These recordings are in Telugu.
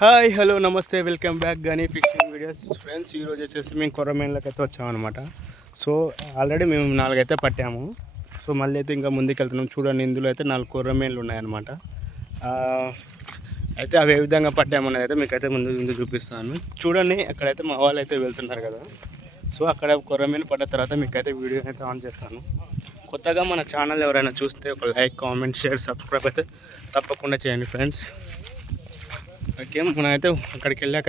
Hi hello namaste welcome back కానీ ఫిషింగ్ వీడియోస్. ఫ్రెండ్స్ ఈరోజు వచ్చేసి మేము కొర్రమేన్లకు అయితే వచ్చామన్నమాట. సో ఆల్రెడీ మేము నాలుగైతే పట్టాము. సో మళ్ళీ అయితే ఇంకా ముందుకు వెళ్తున్నాం చూడండి ఇందులో అయితే నాలుగు కొర్రమేన్లు ఉన్నాయన్నమాట. అయితే అవి ఏ విధంగా పట్టామన్నది అయితే మీకైతే ముందు ముందు చూపిస్తాను. చూడండి అక్కడైతే మా వాళ్ళు అయితే వెళ్తున్నారు కదా. సో అక్కడ కొర్రమీను పడ్డ తర్వాత మీకైతే వీడియో అయితే ఆన్ చేస్తాను. కొత్తగా మన ఛానల్ ఎవరైనా చూస్తే ఒక లైక్ కామెంట్ షేర్ సబ్స్క్రైబ్ అయితే తప్పకుండా చేయండి ఫ్రెండ్స్. ఓకే మనం అయితే అక్కడికి వెళ్ళాక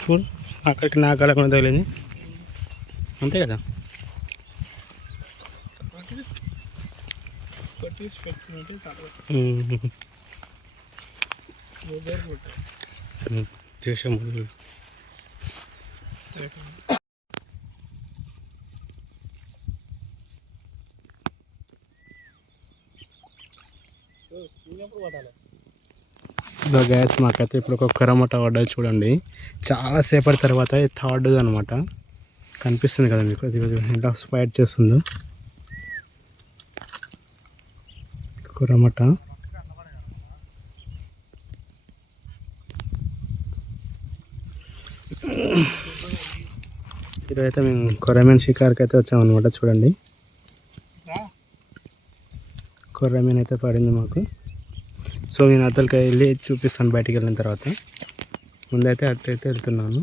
చూడు అక్కడికి నాకు అడగకుండా తగిలింది అంతే కదా ఉమ్. ఉమ్. చేసే ముందు ఇదో గ్యాస్ మాకైతే ఇప్పుడు ఒక కరమట పడ్డది చూడండి. చాలా సేపటి తర్వాత థర్డ్ అనమాట కనిపిస్తుంది కదా మీకు? అది ఎలా ఫైట్ చేస్తుందో. కురమట ఈరోజైతే మేము కొరమేన్ షికార్కి అయితే వచ్చామన్నమాట చూడండి. కొర్రమీన్ అయితే పడింది మాకు. సో నేను అతలికి వెళ్ళి చూపిస్తాను బయటికి వెళ్ళిన తర్వాత. ముందైతే అట్లయితే వెళ్తున్నాను.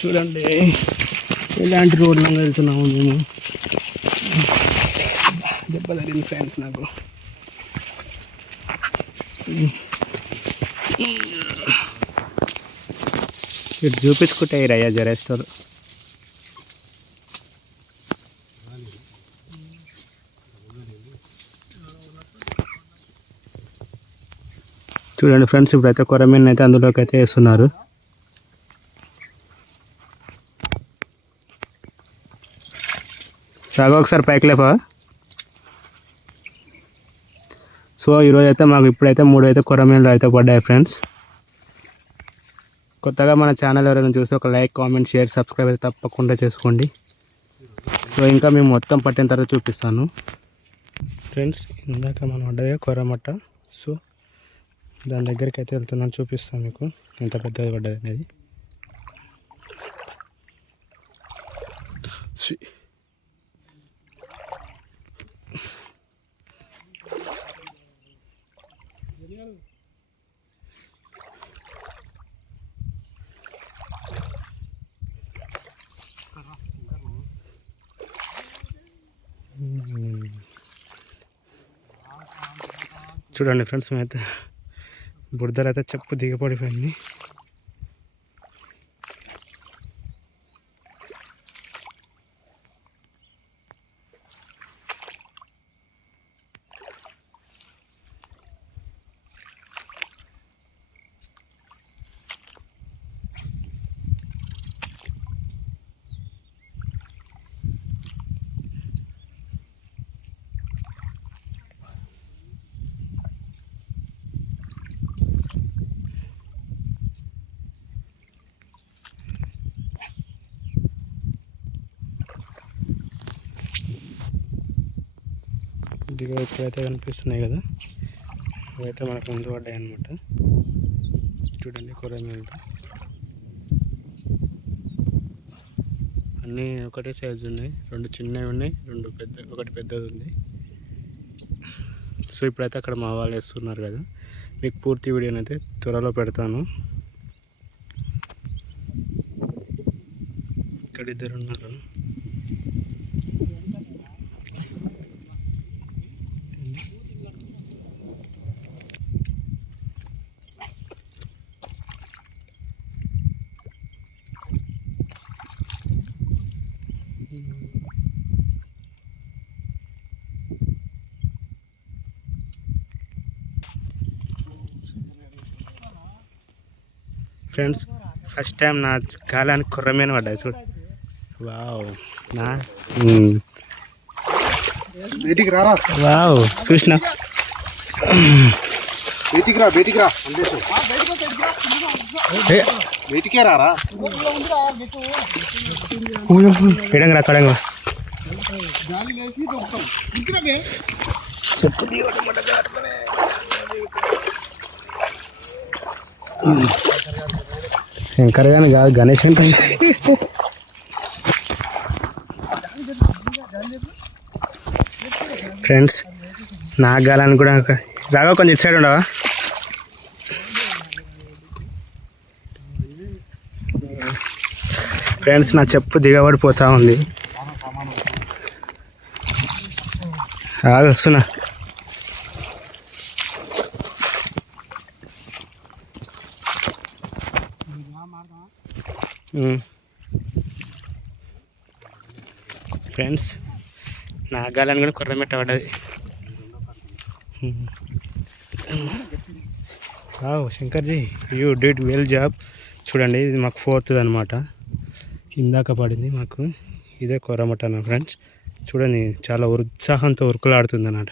చూడండి ఎలాంటి రోడ్లో వెళ్తున్నాము మేము దెబ్బ తగిలింది ఫ్రెండ్స్ నాకు. ఇటు చూపించుకుంటే రయ్యా జరేస్తారు చూడండి ఫ్రెండ్స్ ఇప్పుడైతే కొరమీన్ అయితే అందులోకి అయితే వేస్తున్నారు. రాగా ఒకసారి పైకి లేపా? సో ఈరోజు అయితే మాకు ఇప్పుడైతే మూడు అయితే కొరమీన్లు అయితే పడ్డాయి ఫ్రెండ్స్. కొత్తగా మన ఛానల్ ఎవరైనా చూస్తే ఒక లైక్ కామెంట్ షేర్ సబ్స్క్రైబ్ అయితే తప్పకుండా చేసుకోండి. సో ఇంకా మేము మొత్తం పట్టిన తర్వాత చూపిస్తాను. ఫ్రెండ్స్ ఇందాక మనం పడ్డదే కొరమట్ట. సో దాని దగ్గరికి అయితే వెళ్తున్నాను చూపిస్తాను మీకు. ఎంత పెద్దది పడ్డది అనేది. చూడండి ఫ్రెండ్స్ మేమైతే బురదలు అయితే చెప్పు దిగపడిపోయింది ఇదిగో ఇప్పుడైతే కనిపిస్తున్నాయి కదా? ఇవైతే మనకు ముందు పడ్డాయి అనమాట చూడండి కూరగాయలు అన్నీ ఒకటే సైజు ఉన్నాయి. రెండు చిన్నవి ఉన్నాయి రెండు పెద్ద ఒకటి పెద్దది ఉంది. సో ఇప్పుడైతే అక్కడ మా వాళ్ళు వేస్తున్నారు కదా. మీకు పూర్తి వీడియోని అయితే త్వరలో పెడతాను. ఇక్కడ ఇద్దరు ఉన్నారు. ఫ్రెండ్స్ ఫస్ట్ టైం నా కాలానికి కుర్రమైన పడ్డాయి చూడు. వావ్ నా? వావ్ చూసిన? బయటికి రా బయటికి రా. బయటికే రారా? ఎడంగా కడంగా లేచి దొరుకుతాం ఇంటికే శంకర్ కానీ కాదు గణేష్ అంటే. ఫ్రెండ్స్ నా కాలని కూడా రాగా కొంచెం ఇటు సైడ్ ఉండవా? ఫ్రెండ్స్ నా చెప్పు దిగబడిపోతూ ఉంది. వస్తున్నా మ్మ్. ఫ్రెండ్స్ నా గాలని కూడా కుర్ర wow Shankarji you did well job. చూడండి ఇది మాకు ఫోర్త్ అనమాట ఇందాక పడింది మాకు. ఇదే కొర్రమటన ఫ్రెండ్స్. చూడండి చాలా ఉత్సాహంతో ఉరుకులాడుతుంది అన్నమాట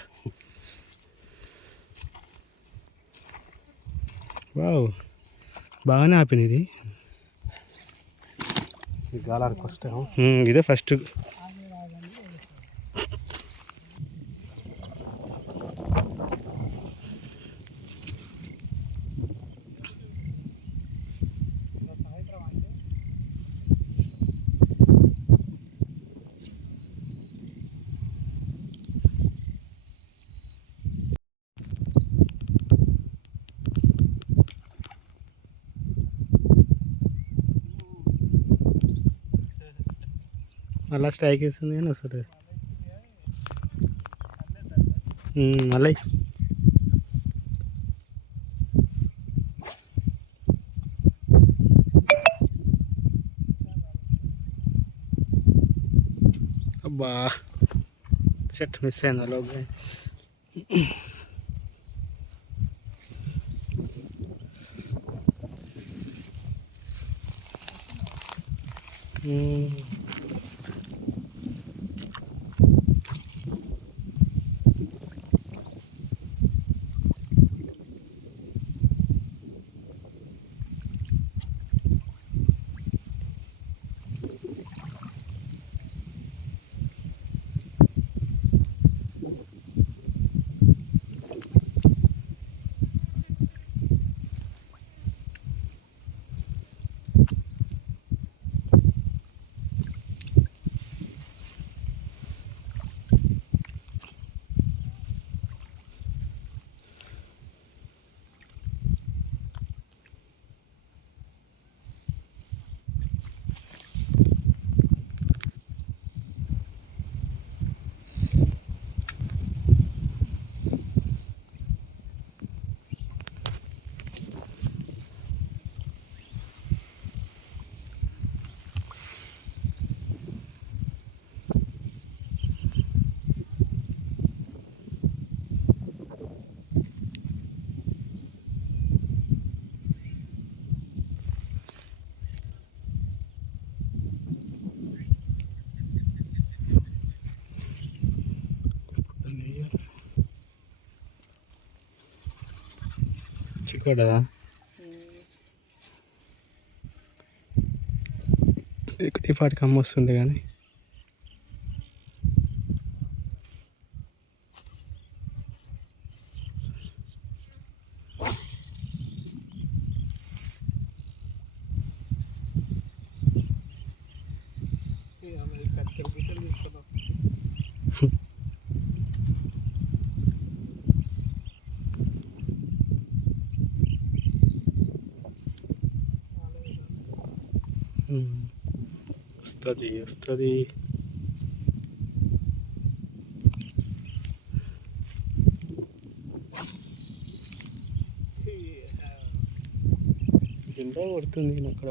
వావ్ బాగానే ఆపింది ఇది. ఇదే ఫస్ట్ మళ్ళీ స్ట్రైక్ వేస్తుంది కానీ వస్తుంది ఉమ్, మళ్ళీ. అబ్బా సెట్ మిస్ అయింది లోపల ఉమ్. కూడా ఈ పాటికి అమ్మ వస్తుంది కానీ వస్తుంది వస్తుంది ఎండ కొడుతుంది నేను అక్కడ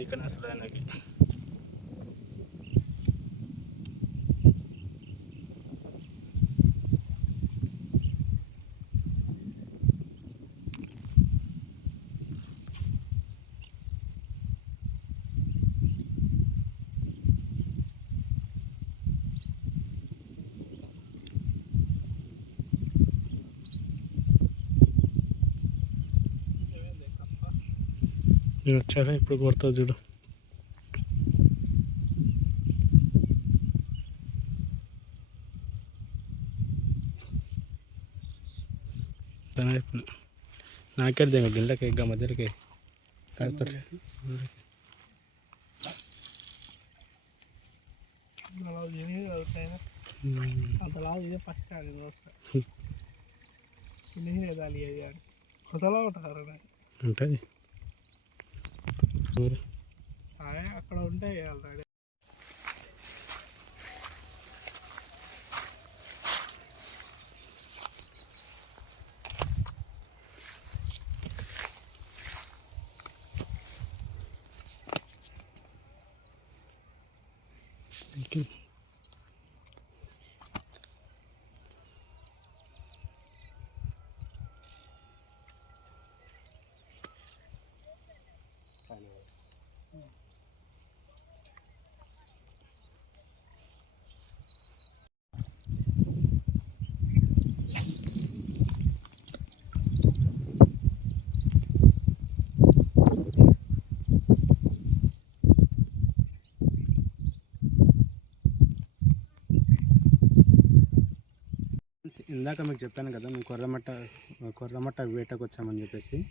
ఇక్కడ అసలు ఆయనకి నేను వచ్చారా ఇప్పుడు కొడతా చూడు. నాకే గిళ్ళకి ఎగ్గ మధ్యలోకి కడతారు. అంతలా ఇదే ఫస్ట్ ఆడి కొత్తలా ఉంటారు ఉంటుంది. అక్కడ ఉంటాయి ఆల్రెడీ ఇందాక మీకు చెప్పాను కదా మేము కొర్రమట్ట కొర్రమట్ట వేటకు వచ్చామని చెప్పేసి.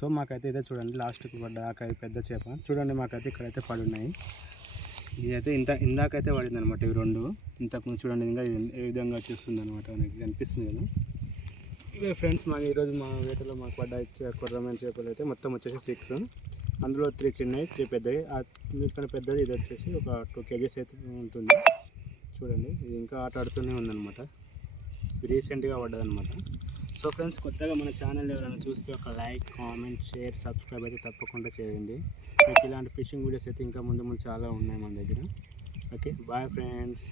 సో మాకైతే ఇదే చూడండి లాస్ట్కి పడ్డ ఆకాయ పెద్ద చేప. చూడండి మాకైతే ఇక్కడైతే పడి ఉన్నాయి ఇదైతే ఇంత ఇందాకైతే పడింది అనమాట ఇవి రెండు. ఇంతకు చూడండి ఇంకా ఇది ఏ విధంగా చూస్తుంది అనమాట మనకి కనిపిస్తుంది కదా. ఇవే ఫ్రెండ్స్ మాకు ఈరోజు మా వేటలో మాకు పడ్డ చే- కొర్రమైన చేపలు అయితే మొత్తం వచ్చేసి సిక్స్ అందులో త్రీ చిన్నవి త్రీ పెద్దవి. ఇక్కడ పెద్దది ఇది వచ్చేసి ఒక టూ కేజీస్ అయితే ఉంటుంది. చూడండి ఇది ఇంకా ఆట ఆడుతూనే ఉందన్నమాట. రీసెంట్గా పడ్డదనమాట సో ఫ్రెండ్స్ కొత్తగా మన ఛానల్ ఎవరైనా చూస్తే ఒక లైక్ కామెంట్ షేర్ సబ్స్క్రైబ్ అయితే తప్పకుండా చేయండి. మీకు ఇలాంటి ఫిషింగ్ వీడియోస్ అయితే ఇంకా ముందు ముందు చాలా ఉన్నాయి మన దగ్గర. Okay bye friends